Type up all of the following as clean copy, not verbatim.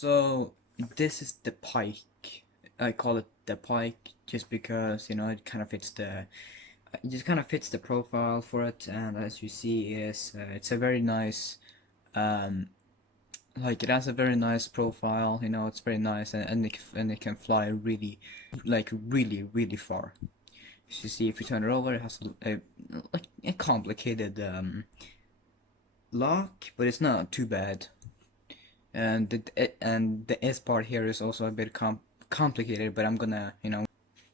So this is the Pike. I call it the Pike just because it kind of fits the profile for it, and as you see, is it's a very nice like it has a very nice profile. It's very nice, and it can fly really far. As you see, if you turn it over, it has like a complicated lock, but it's not too bad. And the S part here is also a bit complicated, but I'm gonna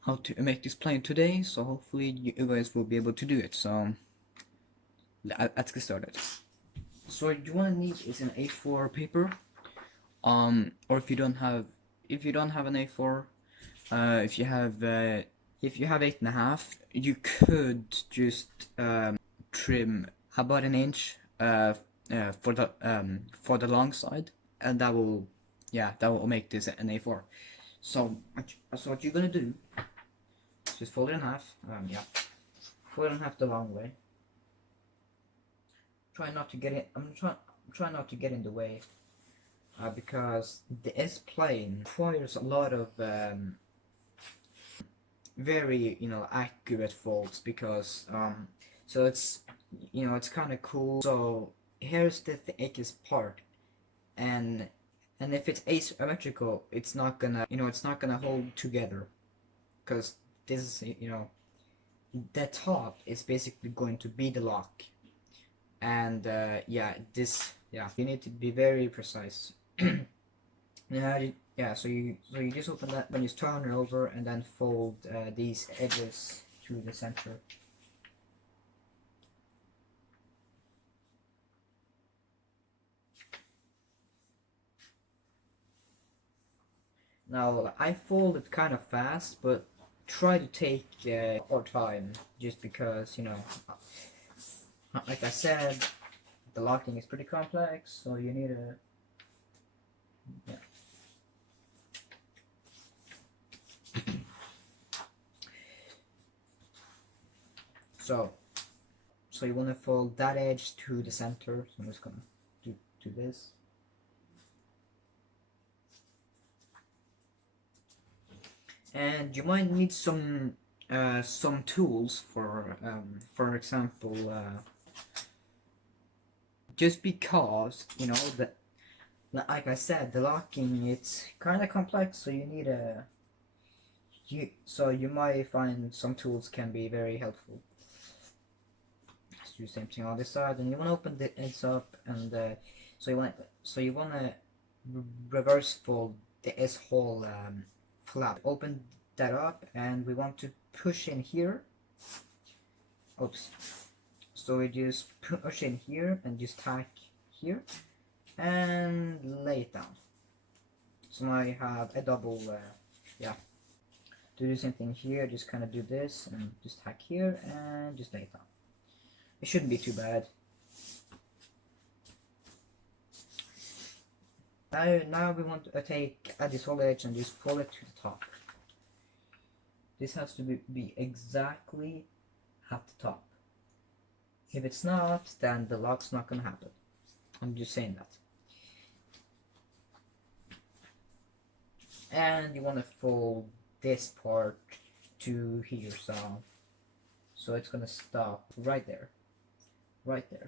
how to make this plane today, so hopefully you guys will be able to do it. So let's get started. So what you wanna need is an A4 paper, or if you don't have an A4, if you have 8.5, you could just trim about an inch for the long side, and that will make this an A4. So what you're gonna do, just fold it in half. Fold it in half the long way. Try not to get it. Try not to get in the way, because the S plane requires a lot of very accurate folds, because so it's kind of cool. So here's the thickest part, and if it's asymmetrical, it's not gonna hold together, because this is the top is basically going to be the lock, and you need to be very precise. So you just open that, then you turn it over, and then fold these edges to the center. Now I fold it kind of fast, but try to take more time, just because like I said, the locking is pretty complex, so you need a yeah. So you want to fold that edge to the center. So I'm just gonna do this. And you might need some tools, for example, just because that, like I said, the locking, it's kind of complex, so you might find some tools can be very helpful. Let's do the same thing on this side, and you want to open this up, and so you want to reverse fold the S-hole flap. Open that up, and we want to push in here. Oops. So we just push in here and just tack here and lay it down. So now you have a double, do the same thing here, just kind of do this and just tack here and just lay it down. It shouldn't be too bad. Now we want to take this whole edge and just pull it to the top. This has to be exactly at the top. If it's not, then the lock's not gonna happen. I'm just saying that. And you want to fold this part to here, so it's gonna stop right there.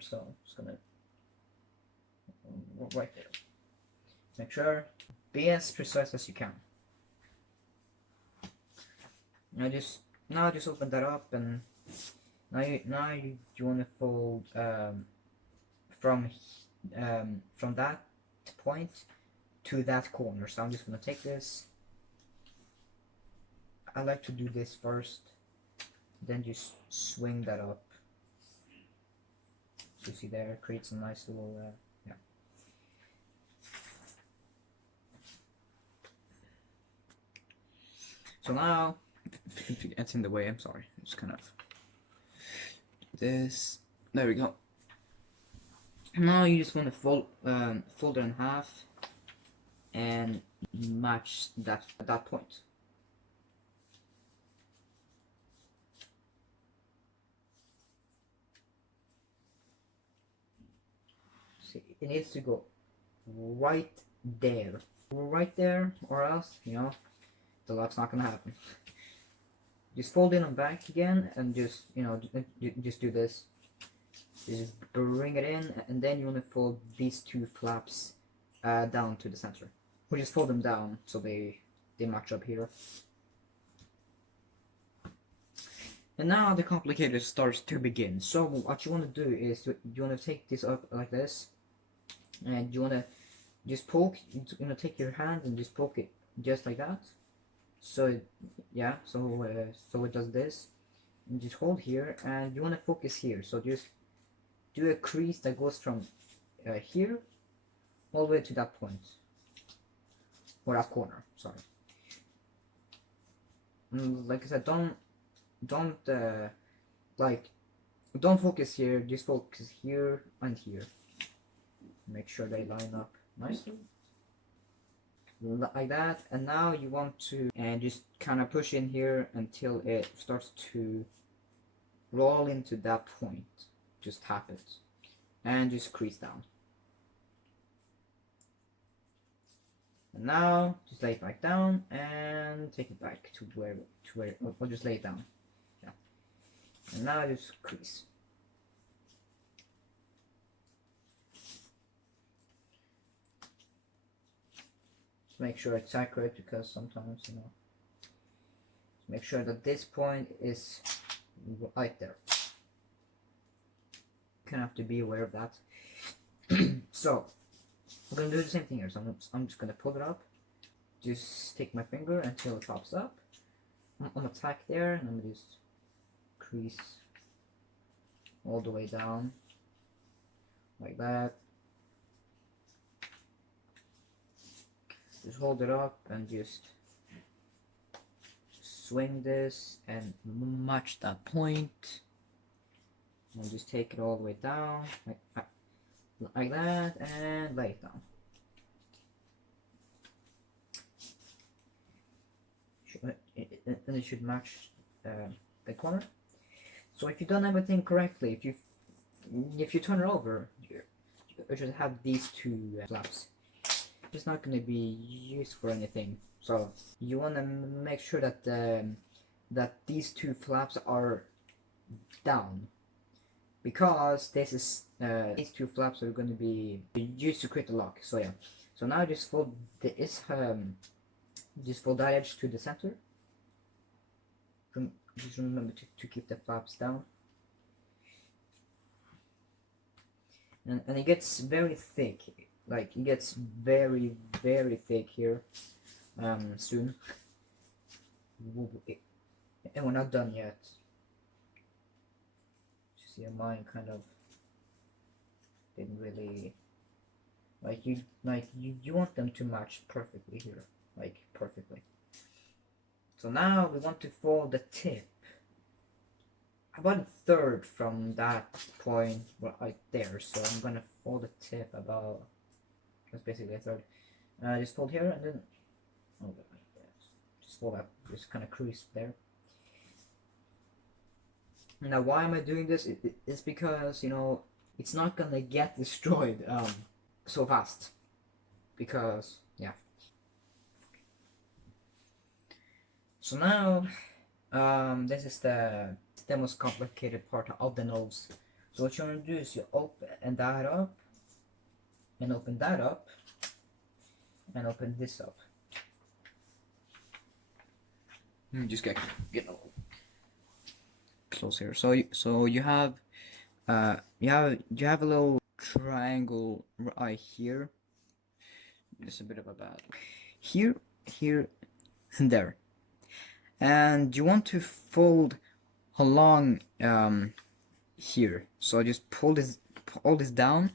So it's gonna right there. Make sure, be as precise as you can. Now just open that up, and now you want to fold from that point to that corner. So I'm just gonna take this. I like to do this first, then just swing that up. So you see there, it creates a nice little So now, if it's in the way, I'm sorry. Just kind of this. There we go. Now you just want to fold it in half and match that point. See, it needs to go right there. right there, or else, you know, the lock's not gonna happen. Just fold in and back again, and just, you know, just do this. Just bring it in, and then you want to fold these two flaps down to the center. Or just fold them down so they match up here. And now the complicated starts to begin. So what you want to do is you want to take this up like this, and you want to just poke. You know, take your hand and just poke it just like that. So yeah, so it does this. And just hold here, and you want to focus here. So just do a crease that goes from here all the way to that point, or that corner. Sorry. And like I said, don't focus here. Just focus here and here. Make sure they line up nicely, like that. And now you want to just kind of push in here until it starts to roll into that point. Just tap it and just crease down. And now just lay it back down and take it back to where or just lay it down. Yeah. And now just crease. Just make sure it's accurate, because sometimes, you know, make sure that this point is right there. Kind of have to be aware of that. So I'm gonna do the same thing here. So I'm just gonna pull it up. Just take my finger until it pops up. I'm gonna tack there, and I'm gonna just crease all the way down like that. Just hold it up and just swing this and match that point. And just take it all the way down like that, and lay it down. And it should match the corner. So if you've done everything correctly, if you turn it over, you should have these two flaps. It's not going to be used for anything. So you want to make sure that that these two flaps are down, because this is these two flaps are going to be used to create the lock. So yeah. So now just fold this just fold that edge to the center. Just remember to keep the flaps down. And it gets very thick. Like, it gets very, very thick here soon. And we're not done yet. See, mine kind of didn't really you want them to match perfectly here, like perfectly. So now we want to fold the tip about a third from that point right there. So I'm gonna fold the tip about, that's basically a third. Just fold here, and then just fold up, just kind of crease there. Now, why am I doing this? It's because, you know, it's not gonna get destroyed so fast, because yeah. So now this is the most complicated part of the nose. So what you want to do is you open that up, and open that up, and open this up. Let me just get close here. So you have you have a little triangle right here. It's a bit of a bad here, and there, and you want to fold along here. So just pull this down,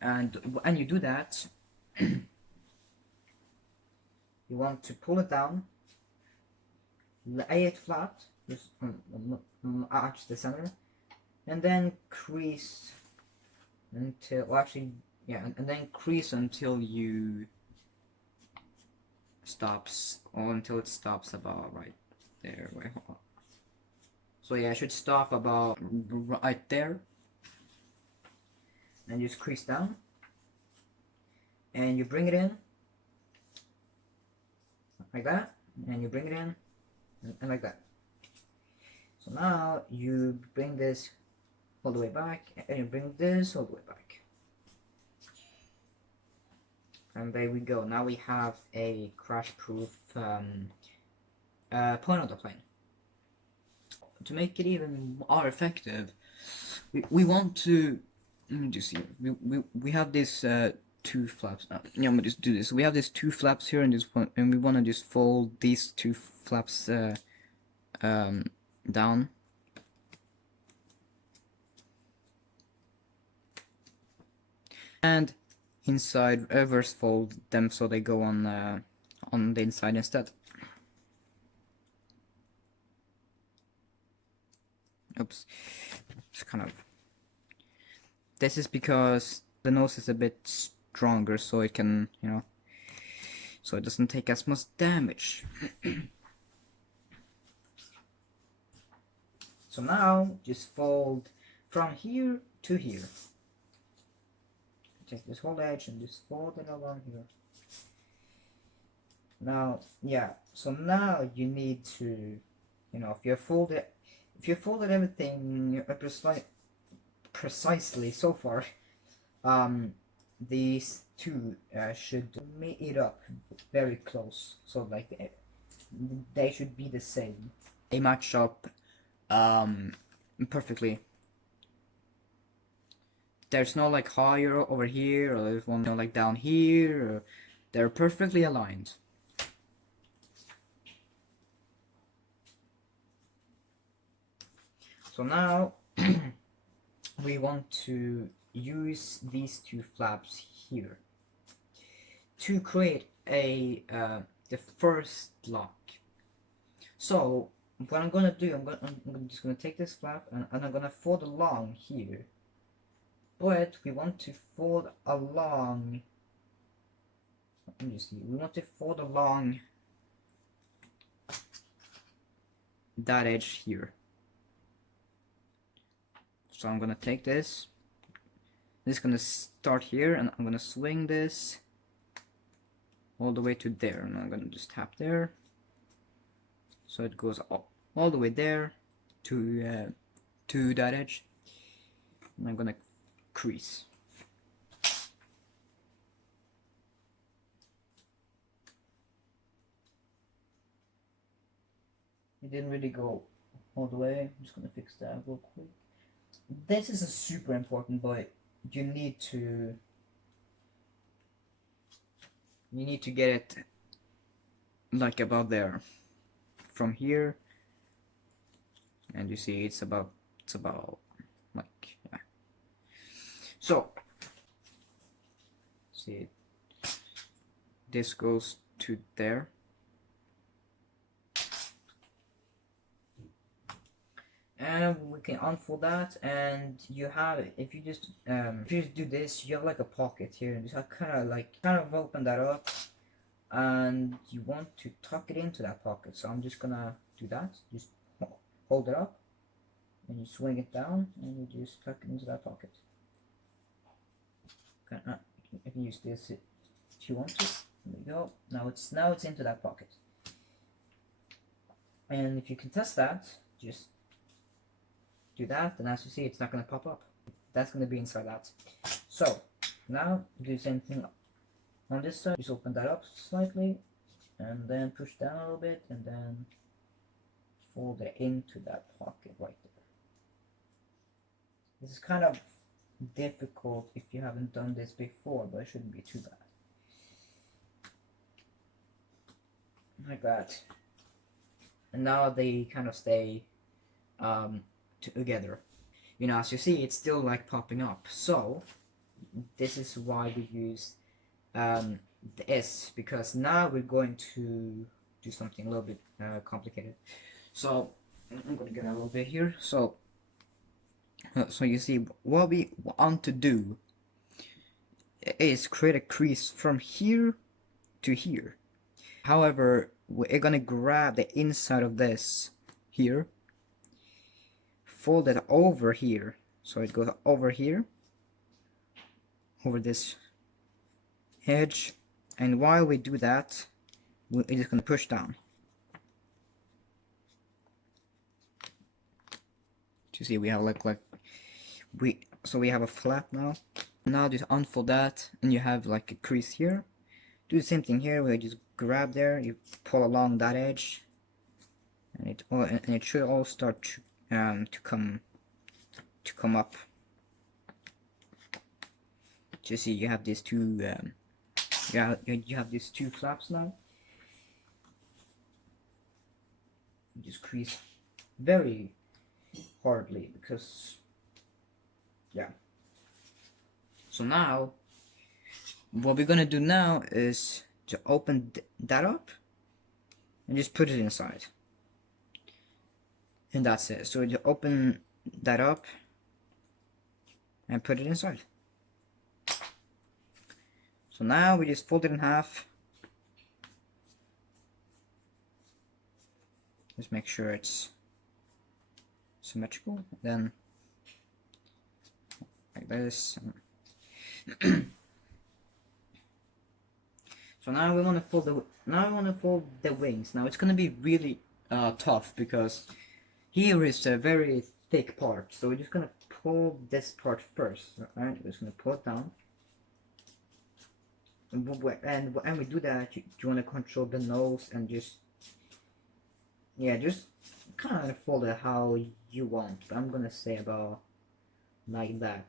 and when you do that, you want to pull it down, lay it flat, just arch the center, and then crease until, well, actually, yeah, and then crease until you stops, or until it stops about right there. Wait, hold on. So yeah, I should stop about right there, and just crease down, and you bring it in like that, and you bring it in and like that. So now you bring this all the way back, and you bring this all the way back, and there we go. Now we have a crash-proof point on the plane. To make it even more effective, we want to, let me just see, we have this two flaps. Yeah, I'm gonna just do this. We have these two flaps here and this one, and we want to just fold these two flaps down. And inside, reverse fold them so they go on the inside instead. Oops, it's kind of. This is because the nose is a bit stronger, so it can, you know, so it doesn't take as much damage. So now just fold from here to here. Take this whole edge and just fold it along here. Now, yeah, so now you need to, you know, if you folded everything precisely so far, these two should meet up very close, so like they should be the same. They match up perfectly. There's no like higher over here, or there's one like down here, or they're perfectly aligned. So now we want to use these two flaps here to create a the first lock. So what I'm gonna do, I'm just gonna take this flap and I'm gonna fold along here. But we want to fold along. Let me see. We want to fold along that edge here. So I'm gonna take this. This is gonna start here, and I'm gonna swing this all the way to there, and I'm gonna just tap there. So it goes all the way there to that edge, and I'm gonna crease. It didn't really go all the way. I'm just gonna fix that real quick. This is a super important, but you need to get it like about there. From here, and you see it's about like, yeah. So see, this goes to there. And we can unfold that, and you have, if you just do this, you have like a pocket here, and just kind of open that up, and you want to tuck it into that pocket. So I'm just gonna do that. Just hold it up, and you swing it down, and you just tuck it into that pocket. Okay, you can use this if you want to. There we go. Now it's into that pocket. And if you can test that, just do that, and as you see, it's not going to pop up. That's going to be inside that. So now do the same thing on this side. Just open that up slightly, and then push down a little bit, and then fold it into that pocket right there. This is kind of difficult if you haven't done this before, but it shouldn't be too bad. Like that. And now they kind of stay together. You know, as you see, it's still like popping up. So this is why we use the S, because now we're going to do something a little bit complicated. So I'm gonna get a little bit here. So you see, what we want to do is create a crease from here to here. However, we're gonna grab the inside of this here, fold it over here, so it goes over here, over this edge, and while we do that, we're just gonna push down. You see, we have so we have a flap now. Now just unfold that, and you have like a crease here. Do the same thing here, where you just grab there, you pull along that edge, and it should all start to come up. You see, you have these two you have these two flaps now. You just crease very hardly, because yeah. So now what we're gonna do now is to open that up and just put it inside, and that's it. So you open that up and put it inside. So now we just fold it in half. Just make sure it's symmetrical. Then like this. So now we want to fold the wings. Now it's gonna be really tough, because here is a very thick part. So we're just gonna pull this part first. Alright, we're just gonna pull it down. And when we do that, you want to control the nose and just kind of fold it how you want. But I'm gonna say about like that.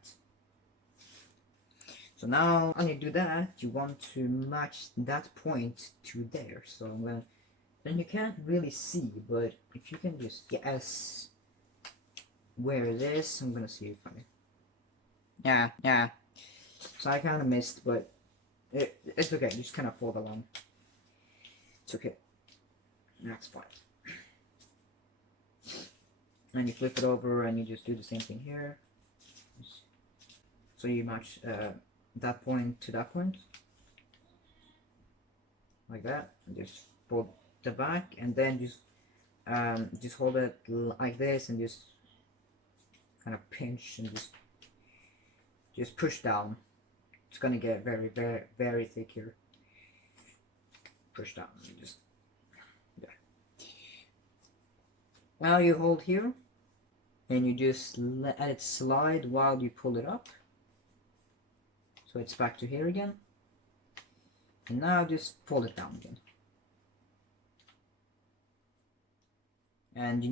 So now when you do that, you want to match that point to there. So I'm gonna, then you can't really see, but if you can just guess where it is, I'm gonna see if I. Yeah. So I kind of missed, but it's okay. Just kind of fold along. It's okay. That's fine. And you flip it over, and you just do the same thing here. So you match that point to that point, like that, and just fold the back, and then just hold it like this, and just kind of pinch and just push down. It's gonna get very thick here. Push down, and just now you hold here, and you just let it slide while you pull it up. So it's back to here again. And now just fold it down again. And you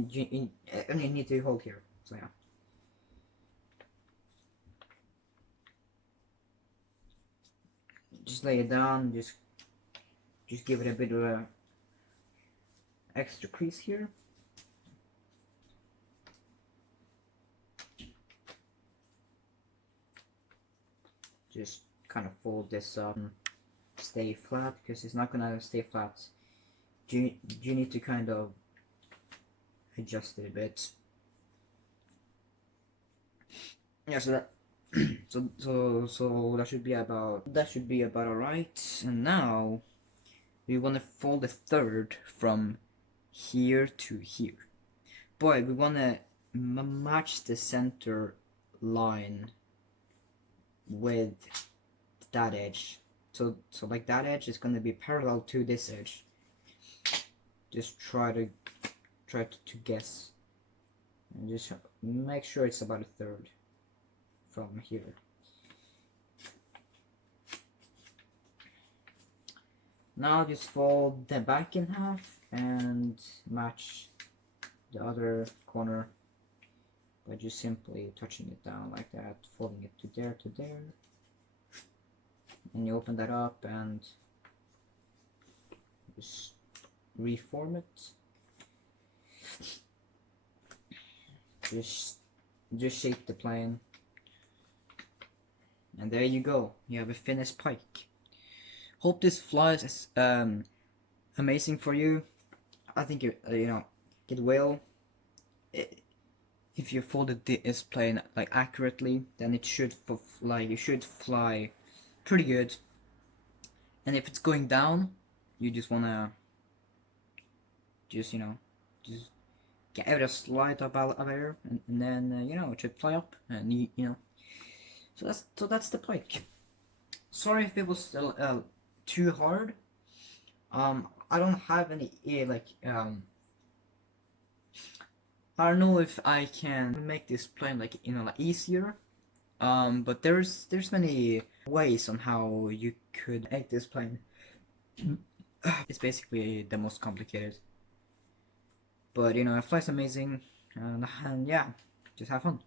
need to hold here. So yeah. Just lay it down. Just give it a bit of a extra crease here. Just kind of fold this up and stay flat, because it's not gonna stay flat. You need to kind of adjust it a bit. Yeah, so that so that should be about alright. And now we want to fold a third from here to here. Boy, we want to match the center line with that edge. So like that edge is going to be parallel to this edge. Just try to guess, and just make sure it's about a third from here. Now just fold the back in half and match the other corner by just simply touching it down like that, folding it to there, and you open that up and just reform it. Just shape the plane, and there you go. You have a finished pike. Hope this flies is amazing for you. I think it will. If you folded this plane like accurately, then it should fly pretty good. And if it's going down, you just wanna just give it a slight up air, and then it should fly up, and so that's the pike. sorry if it was still too hard. I don't have any I don't know if I can make this plane like like easier. But there's many ways on how you could make this plane. It's basically the most complicated. But it flies amazing, and yeah, just have fun.